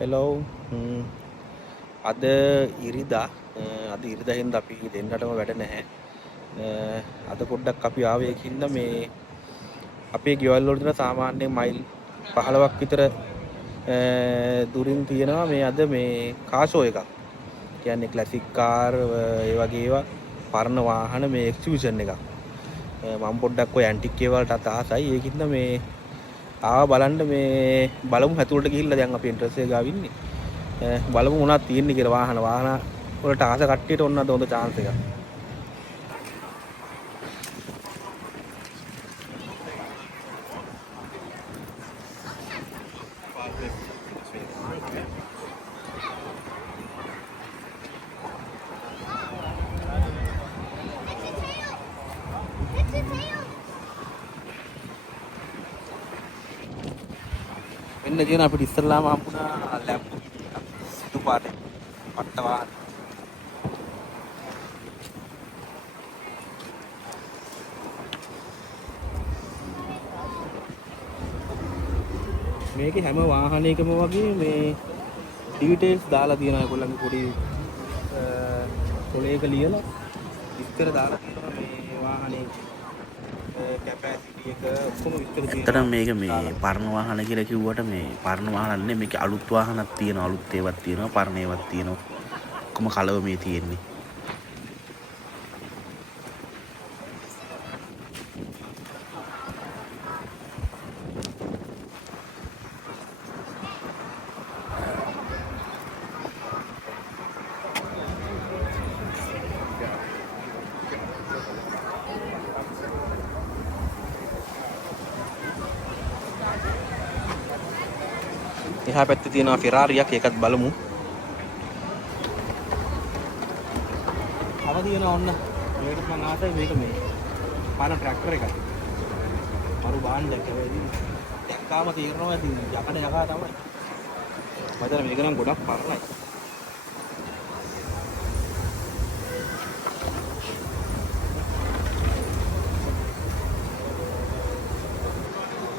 Hello අද ඉරිදා හින්දා අපි දෙන්නටම වැඩ නැහැ. අද පොඩ්ඩක් අපි ආවේ ඒකින්ද මේ අපේ ගෙවල් වල තියෙන සාමාන්‍ය මයිල් 15ක් විතර දුරින් තියෙනවා මේ අද මේ කාර් ෂෝ එකක්. කියන්නේ ක්ලාසික් කාර් ඒ වගේ ඒවා පරණ වාහන මේ එක්සිබිෂන් එකක්. මම පොඩ්ඩක් ඔය ඇන්ටික් ඒ වලට ආසයි. ඒකින්ද මේ ආව බලන්න මේ බලමු හැතුලට ගිහිල්ලා දැන් අපි එන්ට්‍රන්ස් එක ගාව ඉන්නේ. බලමු මොනවද තියෙන්නේ කියලා වාහන වලට ආස කට්ටියට ඔන්න අද හොඳ chance එකක්. මෙන්න කියන අපිට ඉස්සරලාම හම්බුණා ලැම්බෝගිනි එකක්. සුදු පාටේ පට්ට වාහන. මේකේ හැම වාහනයකම වගේ මේ ඩීටේල්ස් දාලා තියෙනවා ඒගොල්ලන්ගේ පොඩි පොලේක ලියලා විස්තර දාලා තියෙනවා මේ වාහනේ කැපැසිටි එක ඔක්කොම විස්තර තියෙනවා. ඇත්තටම මේක මේ පරණ වාහන කියලා කිව්වට මේ පරණ වාහන නෙමෙයි මේක අලුත් වාහනක් තියෙනවා අලුත් ඒවාක් තියෙනවා පරණ ඒවාක් තියෙනවා ඔක්කොම කලව මේ තියෙන්නේ. එහා පැත්තේ තියෙනවා ෆෙරාරියක් ඒකත් බලමු. තව තියෙනවා ඔන්න මේකට මම ආසයි මේක මේ පාන ට්‍රැක්ටර් එකක්. මරු බාණ්ඩ එක වෙයි. දැක්කාම තීරනවා ඉතින් යකඩ යකා තමයි. මචං මේක නම් ගොඩක් පරණයි.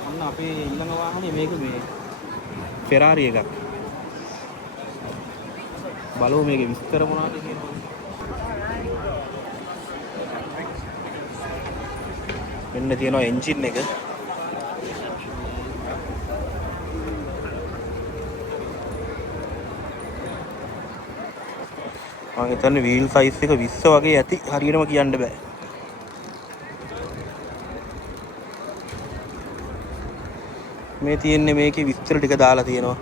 ඔන්න අපේ ඊළඟ වාහනේ මේක මේ ෆෙරාරි එකක්. බලමු මේකේ විස්තර මොනවද කියලා. මෙන්න තියෙනවා එන්ජින් එක. මම හිතන්නේ වීල් සයිස් එක 20 වගේ ඇති හරියටම කියන්න බෑ. මේ තියෙන්නේ මේකේ විස්තර ටික දාලා තියෙනවා.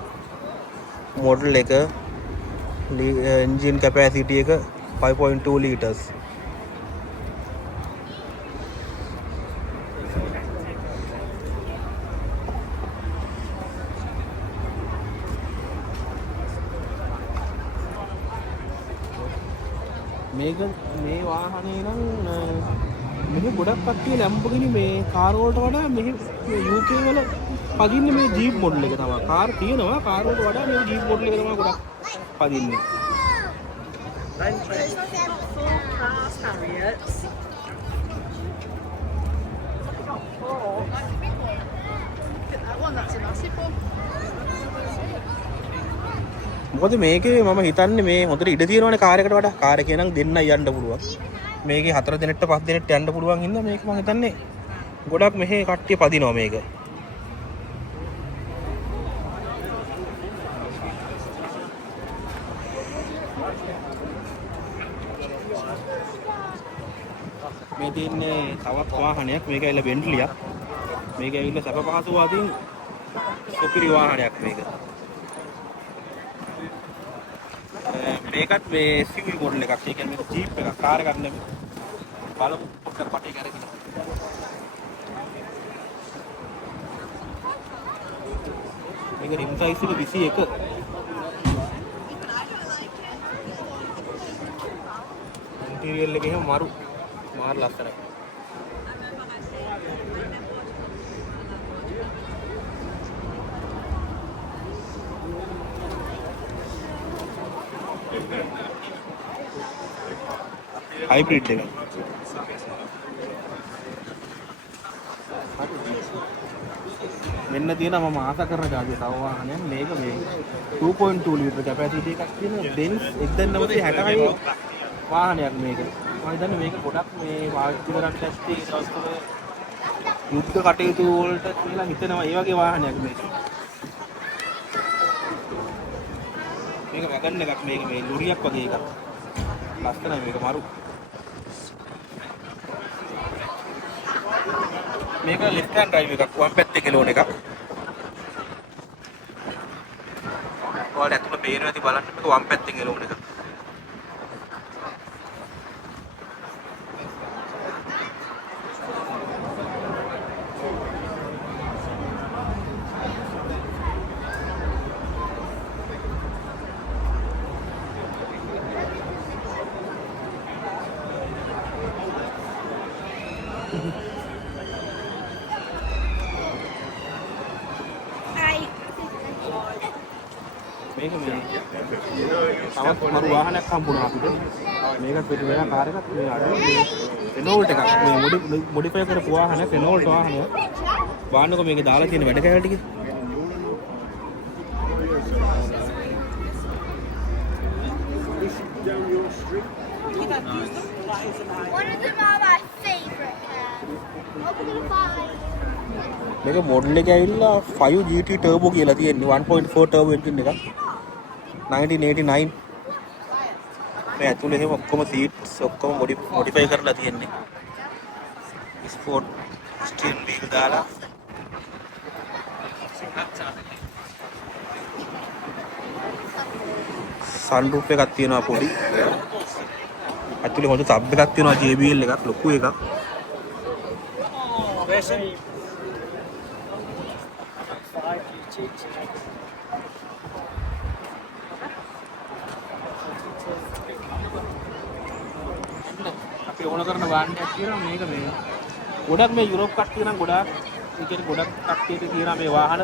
මොඩල් එක එන්ජින් කැපැසිටි එක 5.2 ලීටර්ස්. මේ වාහනේ නම් මෙහි ගොඩක් කට්ටිය ලැම්බෝගිනි මේ කාර් වලට වඩා මෙහි UK වල පදින්නේ මේ ජීප් මොඩල් එක තමයි. කාර් තියෙනවා කාර් වලට වඩා මේ ජීප් මොඩල් එක තමයි ගොඩක් පදින්නේ. මොකද මේකේ මම හිතන්නේ මේ හොඳට ඉඩ තියෙනවනේ කාර් එකට වඩා. කාර් එකේ නම් දෙන්නයි යන්න පුළුවන්. මේකේ 4 දෙනෙක්ට 5 දෙනෙක්ට යන්න පුළුවන් හින්දා මේක මම හිතන්නේ ගොඩක් මෙහි කට්ටිය පදිනවා මේක. මේ තියෙන්නේ තවත් වාහනයක්. මේක ඇවිල්ලා බෙන්ට්ලියක්. මේක ඇවිල්ලා සැප පහසු වාදීන් සුපිරි වාහනයක් මේක. මේකත් මේ SUV මොඩල් එකක්. ඒ කියන්නේ ජීප් එකක්. කාර් එකක් නෙමෙයි. බලමු පොඩ්ඩක් පටේ කරගෙන. මේක රිම් සයිස් එක 21. ඉන්ටීරියර් එකේ හැම මාරු ලස්සනයි. हाइब्रिड देगा මෙන්න තියෙනවා මම ආස කරන ජාතිය තව වාහනයක් මේක මේ 2.2 ලීටර් කැපැසිටි එකක් තියෙන Benz 1966 වාහනයක් මේක. මම හිතන්නේ මේක ගොඩක් මේ පාවිච්චි කරන්න ඇත්තේ ඒ දවස්වල යුද්ධ කටයුතු වලට කියලා හිතනවා ඒ වගේ වාහනයක් මේක. මේක වගන්න එකක් මේක මේ ලොරියක් වගේ එකක්. ලස්සනයි මේක මරු. මේක left hand drive එකක් වම් පැත්තේ කෙලවන එකක්. ඔයාලට අතුල පේනවා ඇති බලන්න මේක වම් පැත්තෙන් කෙලවන එකක්. මේක මේ තවත් මරු වාහනයක් හම්බුණා අපිට. මේකත් පිට වෙලා කාර් එකක් මේ අඩු මේ රෙනෝල්ට් එකක් මේ මොඩිෆයි කරපු වාහනයක් රෙනෝල්ට් වාහනය. වාහනක මේකේ දාලා තියෙන වැඩ කැලේ ටික. මේක මොඩල් එක ඇවිල්ලා 5 GT turbo කියලා තියෙන්නේ 1.4 turbo engine එකක් 1989 මේ ඇතුලේ එහෙම ඔක්කොම seats ඔක්කොම modify කරලා තියෙන්නේ sport steering wheel දාලා sunroof එකක් තියෙනවා පොඩි ඇතුලේ හොඳ sub එකක් තියෙනවා JBL එකක් ලොකු එකක් අපි ඕන කරන වාහනයක් තියෙනවා මේක මේ ගොඩක් මේ යුරෝප් කට්ටිය නම් ගොඩක් ඒ කියන්නේ ගොඩක් කට්ටියට තියෙනවා මේ වාහන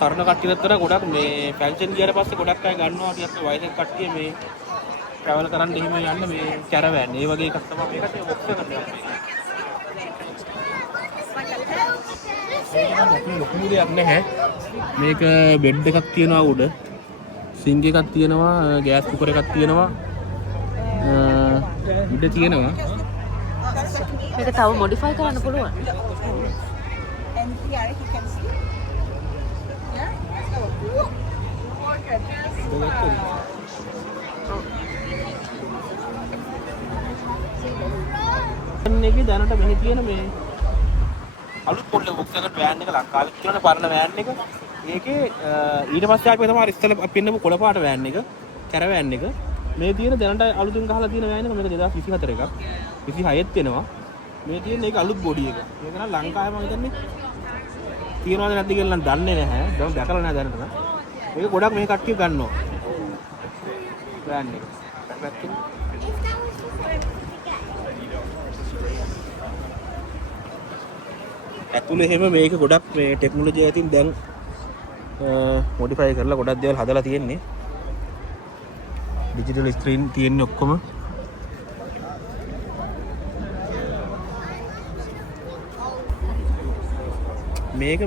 තරුණ කට්ටියත් වඩා ගොඩක් මේ ෆැන්ෂන් ගියාට පස්සේ ගොඩක් අය ගන්නවා ටිකක් වයසක කට්ටිය මේ ට්‍රැවල් කරන්න එහෙම යන්න මේ කැරවෑන් ඒ වගේ එකක් තමයි මේකට ඔක්කොම කරන්නේ ලොකු දෙයක් නැහැ මේක බෙඩ් එකක් තියෙනවා උඩ සිංක් එකක් තියෙනවා ගෑස් කුකර් එකක් තියෙනවා උඩ තියෙනවා මේක තව මොඩිෆයි කරන්න පුළුවන් මේකේ දැනට මෙහි තියෙන මේ අලුත් පොඩ්ඩ Volkswagen වෑන් එක ලංකාවේ තියෙන පරණ වෑන් එක. ඒකේ ඊට පස්සේ ආපේ තමයි ඉස්සෙල්ලා අපි පෙන්නපු කොළ පාට වෑන් එක, කැරවෑන් එක. මේ තියෙන දැනට අලුතින් ගහලා තියෙන වෑන් එක මේක 2024 එකක්. 26ත් වෙනවා. මේ තියෙන එක අලුත් බොඩි එක. මේක නම් ලංකාවේ මම හිතන්නේ තියනවද නැද්ද කියලා නම් දන්නේ නැහැ. දැන් දැකලා නැහැ දැනට නම්. මේක ගොඩක් මේ කට්ටිය ගන්නවා. වෑන් එක. ඇතුලේ එහෙම මේක ගොඩක් මේ ටෙක්නොලොජි ඇතින් දැන් මොඩිෆයි කරලා ගොඩක් දේවල් හදලා තියෙන්නේ. ඩිජිටල් ස්ක්‍රීන් තියෙන්නේ ඔක්කොම. මේක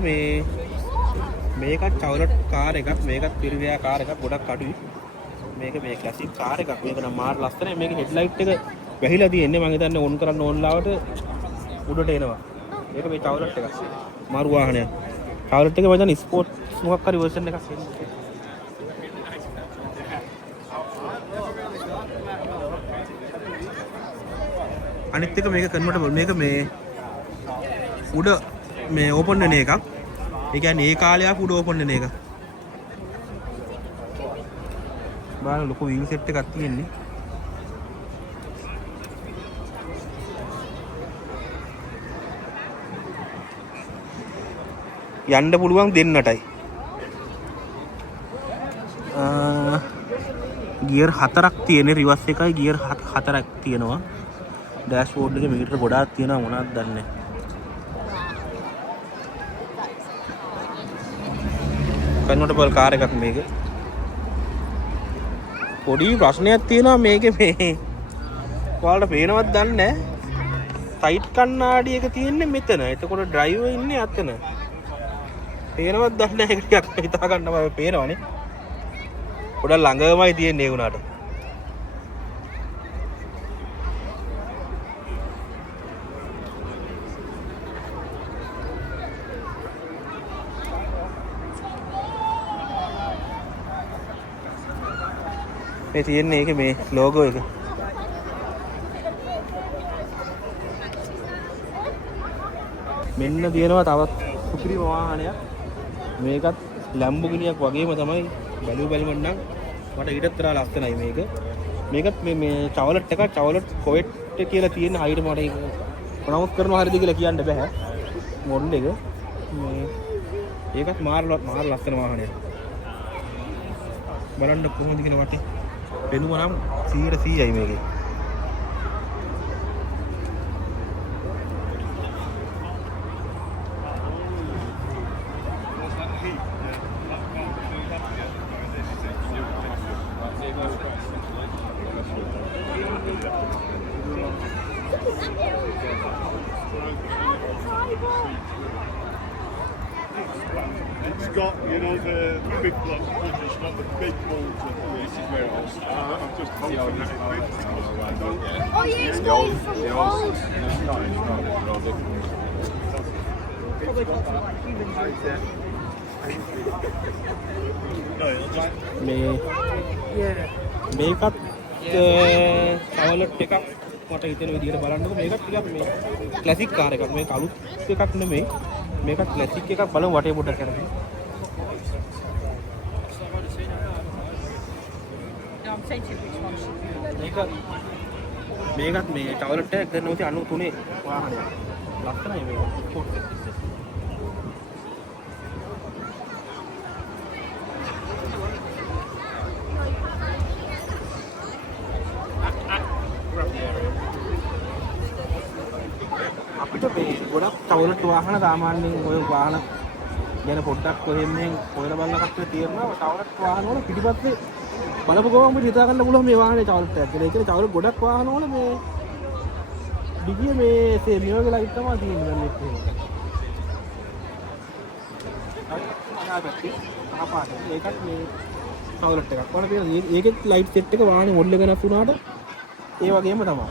මේකත් චවලට් කාර් එකක් මේකත් පිරිවැය කාර් එකක් ගොඩක් අඩුයි. මේක මේ ක්ලාසික් කාර් එකක්. මේක නම් මාර ලස්සනයි. මේක හෙඩ්ලයිට් එක වැහිලා තියෙන්නේ. මම හිතන්නේ ඔන් කරන්න ඕන ලාවට උඩට එනවා. මේක මේ චවලට් එකක්. මාරු වාහනයක්. චවලට් එක මම හිතන්නේ ස්පෝර්ට් මොකක් හරි වර්ෂන් එකක් එන්නේ. අනිත් එක මේක කන්වර්ටබල් මේක මේ උඩ මේ ඕපන් වෙන එකක්. ඒ කියන්නේ ඒ කාලේ ආපු උඩ ඕපන් වෙන එක. බලන්න ලොකු වීල් සෙට් එකක් තියෙන්නේ. යන්න පුළුවන් දෙන්නටයි. ගියර් 4ක් තියෙන රිවර්ස් එකයි ගියර් 4ක් තියෙනවා. ඩෑෂ්බෝඩ් එකේ මීටර ගොඩාක් තියෙනවා මොනවද දන්නේ නැහැ. කන්වර්ටබල් කාර් එකක් මේක. පොඩි ප්‍රශ්නයක් තියෙනවා මේකේ මේ ඔයාලට පේනවද දන්නේ නැහැ. සයිඩ් කණ්ණාඩි එක තියෙන්නේ මෙතන. එතකොට ඩ්‍රයිවර් ඉන්නේ අතන. පේනවත් දන්නේ නැහැ ටිකක් හිතා ගන්න බෑ පේනවනේ. පොඩක් ළඟමයි තියෙන්නේ ඒ උනාට. මේ තියෙන්නේ ඒකේ මේ ලෝගෝ එක. මෙන්න තියෙනවා තවත් සුපිරි වාහනයක්. මේකත් ලැම්බෝගිනියක් වගේම තමයි. බැලුවම නම් මට ඊටත් වඩා ලස්සනයි මේක. මේකත් මේ චවලට් එකක් චවලට් කොවෙට් කියලා තියෙන හයිට මට ඒක ප්‍රොනවුන්ස් කරනවා හරියද කියලා කියන්න බෑ. මොඩල් එක මේ ඒකත් මාර ලස්සන වාහනයක්. බලන්න කොහොමද කියන වටේ. පෙනුම නම් 100%යි මේකේ. It's got, you know, the big block, it's got the big walls. This is where it was. I'm just hoping that it fits. Oh yeah, it's going from the walls. මේකත් චවලට් එකක් මට හිතෙන විදිහට බලන්නකො මේකත් ටිකක් මේ ක්ලාසික් කාර් එකක් මේක අලුත් එකක් නෙමෙයි මේකත් ක්ලාසික් එකක් බලමු වටේ පොඩ්ඩක් කරගෙන මේකත් මේ චවලට් එක 1993 වාහනයක් ලස්සනයි මේක අපිට මේ ගොඩක් චවලට් වාහන සාමාන්‍යයෙන් ඔය වාහන ගැන පොඩ්ඩක් කොහෙන් මෙහෙන් හොයලා බලන කට්ටිය තියෙනවා චවලට් වාහන වල පිටිපස්සේ බලපු ගමන් අපිට හිතා ගන්න පුළුවන් මේ වාහනේ චවලට් එකක් කියලා. ඒ කියන්නේ චවලට් ගොඩක් වාහන වල මේ දිගිය මේ මේවගේ ලයිට් තමයි තියෙන්නේ දැන් මේක. ඒකත් මේ චවලට් එකක්. වල තියෙන ඒකේ ලයිට් සෙට් එක වාහනේ මොඩල් එක වෙනස් වුණාට ඒ වගේම තමයි.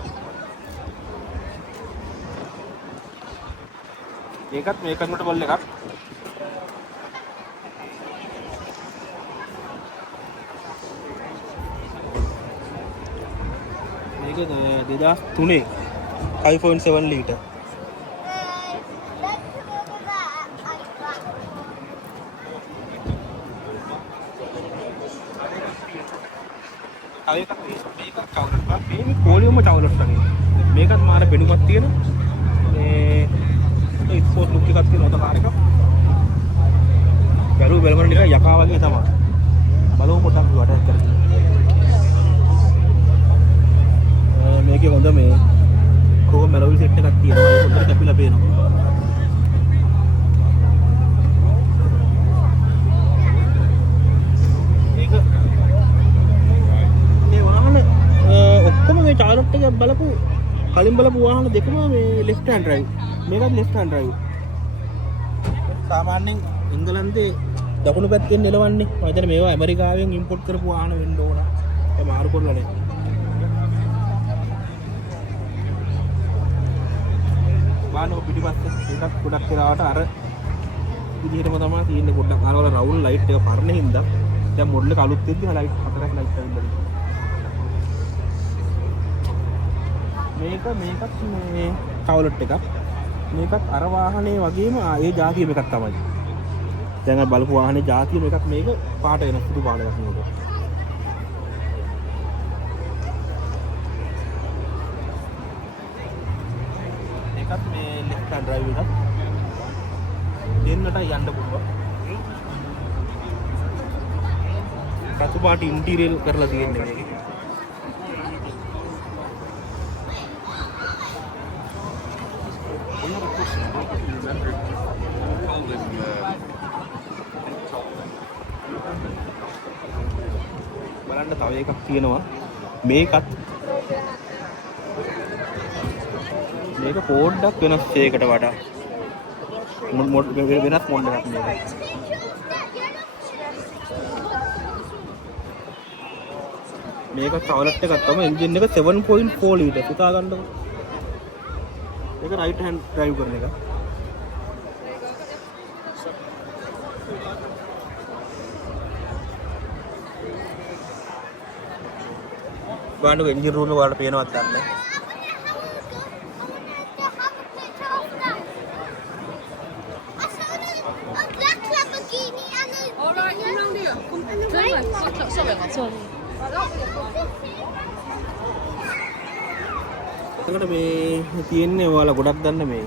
ඒකත් මේ කන්වර්ටබල් එකක්. මේක 2003 5.7 ලීටර්. මේක චවලට් එකක්. මේ පොලියම චවලට් එකක්. මේකත් මාර පෙනුමක් තියෙන මේ ස්පෝර්ට් ලුක් එකක් තියෙන ඔත කාර් එකක්. බැලුවම නිකන් යකා වගේ තමයි. බලමු පොඩ්ඩක් වටයක් කරලා. මේකේ හොඳ මේ ක්‍රෝම් ඇලොයි සෙට් එකක් තියෙනවා. ඒක හොඳට කැපිලා පේනවා. ඒක මේ වාහන ඔක්කොම මේ චාර්ට් එක බලපු කලින් බලපු වාහන දෙකම මේ left hand drive. මේකත් left hand drive. සාමාන්‍යයෙන් ඉංගලන්තේ දකුණු පැත්තෙන් එලවන්නේ. මම හිතන්නේ මේවා ඇමරිකාවෙන් ඉම්පෝට් කරපු වාහන වෙන්න ඕන. ඒ මාරු කරලා නේ. වාහනේ පිටිපස්සේ එකක් ගොඩක් වෙලාවට අර විදිහටම තමයි තියෙන්නේ. පොඩ්ඩක් අර වල රවුන්ඩ් ලයිට් එක පරණ හින්දා දැන් මොඩල් එක අලුත් වෙද්දි ලයිට් හතරක් ලයිට් ඇවිල්ලා තියෙනවා. මේකත් මේ චවලට් එකක්. මේකත් අර වාහනේ වගේම ඒ ජාතියම එකක් තමයි. දැන් අර බලපු වාහනේ ජාතියම එකක් මේක පාට වෙන සුදු පාට එකක් නේද? ඒකත් මේ left hand drive එකක්. දෙන්නට යන්න පුළුවන්. රතු පාට ඉන්ටීරියර් කරලා තියෙන්නේ මේකේ. බලන්න තව එකක් තියෙනවා. මේකත් මේක පොඩ්ඩක් වෙනස් එකකට වඩා. වෙනස් මොඩ් එකක් මේක. මේක ටොයලට් එකක් තමයි එන්ජින් එක 7.4 ලීටර් හිතා ගන්නකො. ඒක රයිට් හෑන්ඩ් ඩ්‍රයිව් කරන එක. බලන්නකො එන්ජින් රූම් එක වලට පේනවත් නැහැ. එතකොට මේ තියෙන්නේ ඔයාලා ගොඩක් දන්න මේ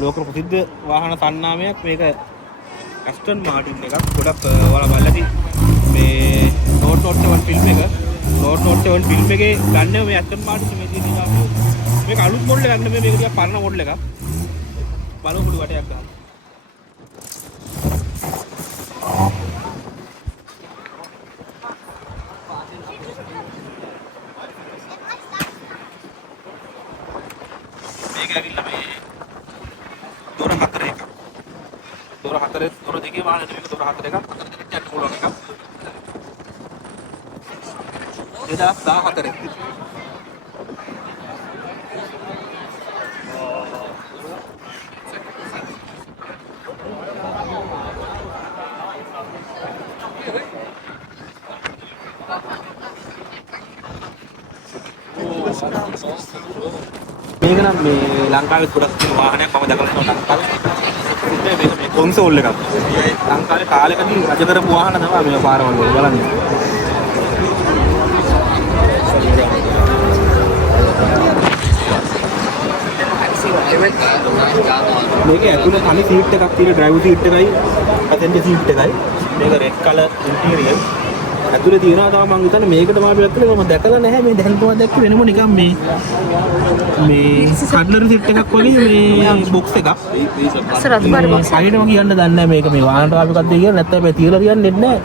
ලෝක ප්‍රසිද්ධ වාහන සන්නාමයක් මේක ඇස්ටන් මාටින් එකක්. ගොඩක් ඔයාලා බලලා මේ නෝට් 7 ෆිල්ම් එක නෝට් 7 ෆිල්ම් එකේ ගන්න මේ ඇස්ටන් මාටින් මේ තියෙනවා. මේක අලුත් මොඩල් එකක් නෙමෙයි මේක ටිකක් පරණ මොඩල් එකක්. බලමු පොඩි වටයක් ගන්න. දොර දෙකේ වාහනේ මේක දොර 4 එකක් 4 දෙනෙක් යන්න පුළුවන් එකක් 2014 මේක නම් මේ ලංකාවේ ගොඩක් තියෙන වාහනයක් මම දැකලා තියෙනවා ලංකාවේ. මේ කොන්සෝල් එකක්. ලංකාවේ කාලෙකදී රජ කරපු වාහන තමයි මේ පාරවල් වල බලන්න. මේක ඇතුලේ තනි සීට් එකක් තියෙන ඩ්‍රයිවර් සීට් එකයි පැසෙන්ජර් සීට් එකයි. මේක රෙඩ් කලර් ඉන්ටීරියර්. ඇතුලේ තියෙනවා තමයි මම හිතන්නේ මේකටම අපි ඇතුලේ මම දැකලා නැහැ මේ දැන් තමයි දැක්කේ වෙනම නිකන් මේ කඩ්ලර් සෙට් එකක් වගේ මේ බොක්ස් එකක්. අසරත් බාර බොක්ස්. සයිඩම කියන්න දන්නේ නැහැ මේක මේ වාහනට ආපු එකක්ද කියලා නැත්නම් මේ තියලා කියන්නේ නැහැ.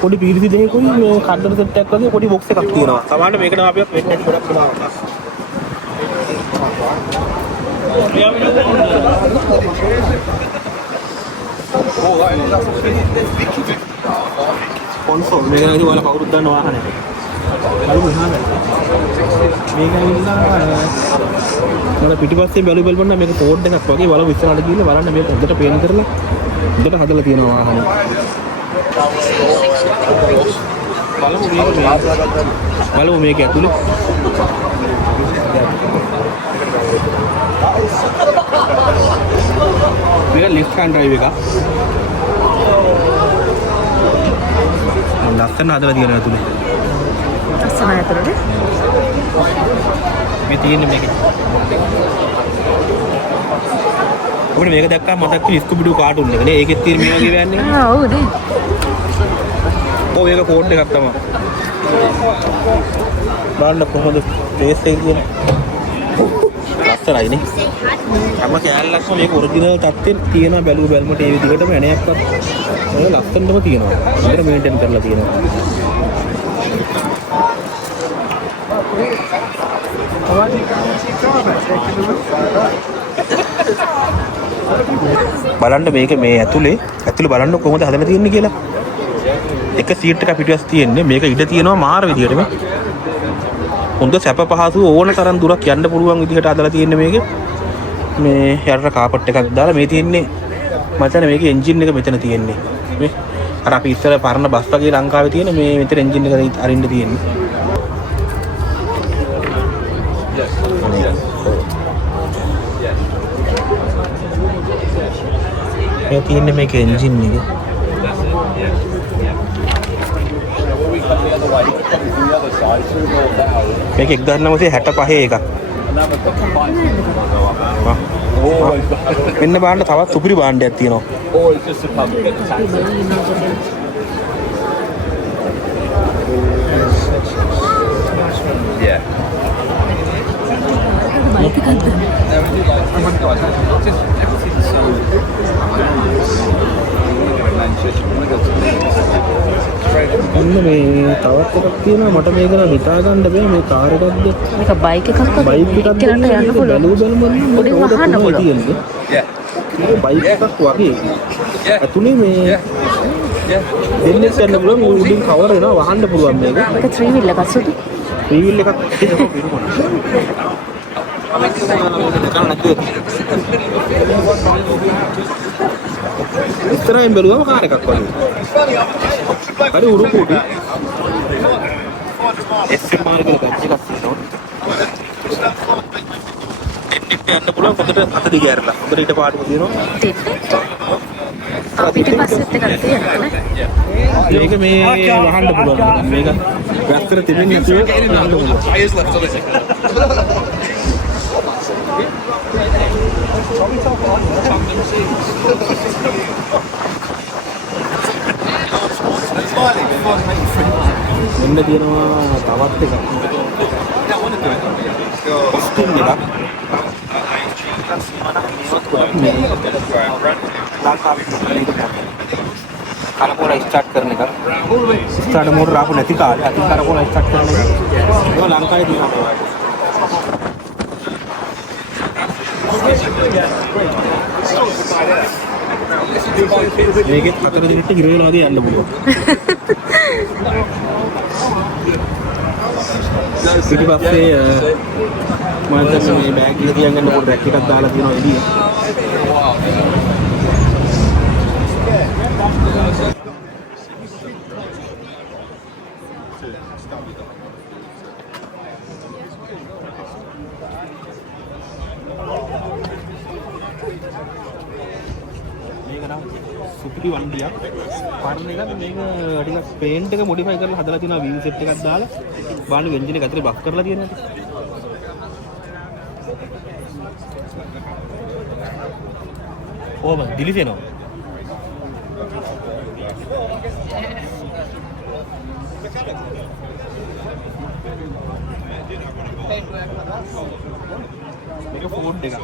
පොඩි පීරිසි දෙකකුයි මේ කඩ්ලර් සෙට් එකක් වගේ පොඩි බොක්ස් එකක් තියෙනවා. සමහරවිට මේකට අපි වෙන්නේ නැති ගොඩක් වෙලාවට. කොන්සෝල් මේක නේද ඔයාලා කවුරුත් දන්න වාහනේ. බලමු ඉහාට. මේක ඇවිල්ලා මම පිටිපස්සේ බලන්න මේක පෝඩ් එකක් වගේ බලමු ඉස්සරහට ගිහින් බලන්න මේක හොඳට පේන කරලා හොඳට හදලා තියෙනවා වාහනේ. බලමු මේක ඇතුලේ. මේක ලෙෆ්ට් හෑන්ඩ් ඩ්‍රයිව් එකක්. ලස්සන හදලා තියෙනවා ඇතුලේ. ලස්සන ඇතුලේ. මේ තියෙන්නේ මේක. ඔබට මේක දැක්කම මතක් වෙන්නේ ස්කූබිඩු කාටුන් එක නේ. ඒකෙත් තියෙන මේ වගේ වෑන් එක. ආ ඔව් නේ. ඔව් ඒක කෝඩ් එකක් තමයි. බලන්න කොහොමද ෆේස් එක කියන්නේ. ලස්සනයි නේ. හැම කෑල්ලක්ම මේක ඔරිජිනල් තත්ත්වෙන් තියෙනවා බැලුව බැලමුට ඒ විදිහටම එණයක්වත් ඔය ලස්සනම තියෙනවා. හොඳට මේන්ටේන් කරලා තියෙනවා. බලන්න මේක මේ ඇතුලේ බලන්න කොහොමද හදලා තියෙන්නේ කියලා. එක සීට් එකක් පිටිපස්ස තියෙන්නේ. මේක ඉඩ තියෙනවා මාර විදිහටම. හොඳ සැප පහසු ඕන තරම් දුරක් යන්න පුළුවන් විදිහට හදලා තියෙන්නේ මේකේ. මේ යටට කාපට් එකක් දාලා මේ තියෙන්නේ මචං මේකේ එන්ජින් එක මෙතන තියෙන්නේ. මේ අර අපි ඉස්සර පරණ බස් වගේ ලංකාවේ තියෙන මේ මෙතන එන්ජින් එක අරින්න තියෙන්නේ. මේ තියෙන්නේ මේකේ එන්ජින් එක. මේක 1965 එකක්. මෙන්න බලන්න තවත් සුපිරි භාණ්ඩයක් තියෙනවා. මෙන්න මේ තවත් එකක් තියෙනවා මට මේක නම් හිතා ගන්න බෑ මේ කාර් එකක්ද මේක බයික් එකක් වගේ බයික් එකක්ද එක්කෙනාට යන්න පුළුවන්. බලමු උඩින් වහන්න පුළුවන්. මේක බයික් එකක් වගේ ඇතුලේ මේ දෙන්නෙක් යන්න පුළුවන් උඩින් කවර් වෙනවා වහන්න පුළුවන් මේක මේක 3 wheel එකක් සුදු. ටීවීල් එකක් තියෙනවා පිරුමන ඉතරයින් බැලුවම කාර් එකක් වගේ හරි උරු කුඩු SMR කියලා බැච් එකක් තියෙනවා එන්නෙත් යන්න පුළුවන් හොඳට අත දිග ඇරලා හොඳට ඊට පාටම තියෙනවා පිටිපස්සෙත් එකක් තියෙනවා නේ. මේක මේ වහන්න පුළුවන් මේක වැස්සට තිබෙන්නේ නැතුව වහන්න පුළුවන් මෙන්න තියෙනවා තවත් එකක් ඔස්ටින් එකක් කරකෝලා ස්ටාර්ට් කරන එක ස්ටාර්ට් මෝටර ආපු නැති කාලේ අතින් කරකෝලා ස්ටාර්ට් කරන එක ඒක ලංකාවේ තියෙනවා මේකෙත් 4 දිනකට ගිර වෙලා වගේ යන්න පුළුවන් පිටිපස්සේ මම දැන් මේ බෑග් එක තියන් ගන්න පොඩි රැක් එකක් දාලා තියෙනවා එළිය සුපිරි වණ්ඩියක් පරණ එකක් මේක ටිකක් පේන්ට් එක මොඩිෆයි කරලා හදලා තියෙනවා වීල් සෙට් එකක් දාලා බාන එන්ජින් එක ඇතුලේ බෆ් කරලා තියෙන හැටි ඕම දිලිසෙනවා මේක ෆෝන් එකක්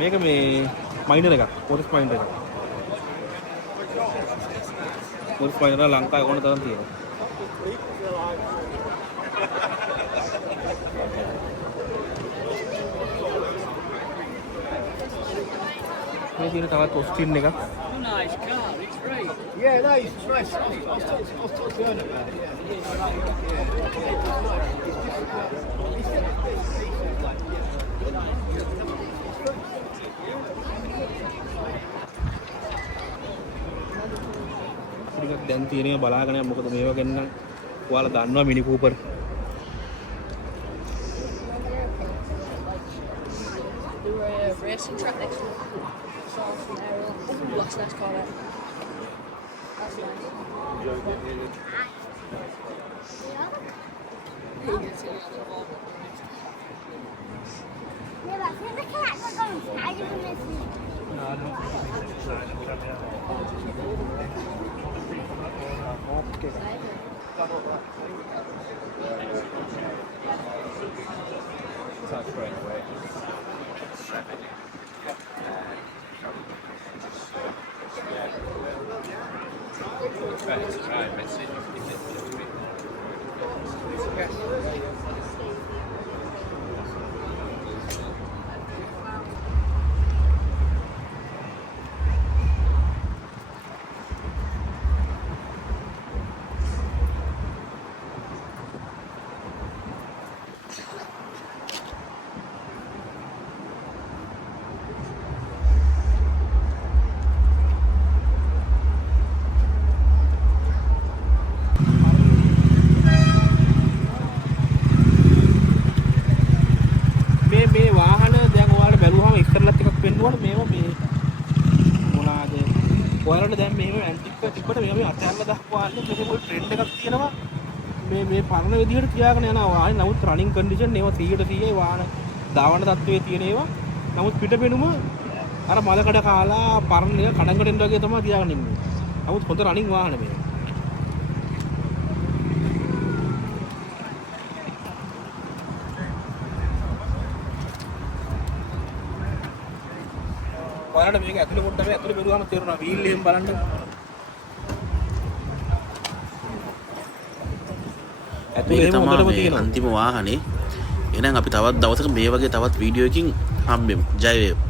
මේක මේ මයිනර් එකක් පොලිස් මයිනර් එකක් පොලිස් මයිනර් ලංකාවේ ඕන තරම් තියෙනවා මේ තියෙන තවත් ඔස්ටින් එකක් Nice car, it's great. Yeah, no, it's nice. I was talking to Ernest about it. ටිකක් දැන් තියෙනවා බලාගෙන යන්න මොකද මේවා ගැන නම් ඔයාලා දන්නවා මිනි කූපර් They were a racing track next to it. So from aerial. What's nice car there? That's nice. You can see the other ball. ඔයාලට දැන් මේව ඇන්ටික් ටිකට මේ අතහැරලා දක්වාන්නේ මෙතන ට්‍රෙන්ඩ් එකක් තියෙනවා මේ පරණ විදිහට තියාගෙන යනවා ආයේ නමුත් රනින් කන්ඩිෂන් ඒවා 100ට 100 වාහන දාවන තත්ත්වයේ තියෙන ඒවා නමුත් පිටපෙනුම අර මලකඩ කාලා පරණ එක කඩංගට එන්න වගේ තමයි තියාගෙන ඉන්නේ. නමුත් හොඳ රනින් වාහන මේ. බලන්න මේක ඇතුලේ පොඩ්ඩක් මේ ඇතුලේ බැලුවම තේරෙනවා වීල් එහෙම බලන්න. ඇතුලේ එහෙම හොඳටම තියෙනවා. අන්තිම වාහනේ. එහෙනම් අපි තවත් දවසක මේ වගේ තවත් වීඩියෝ එකකින් හම්බෙමු. ජය වේවා.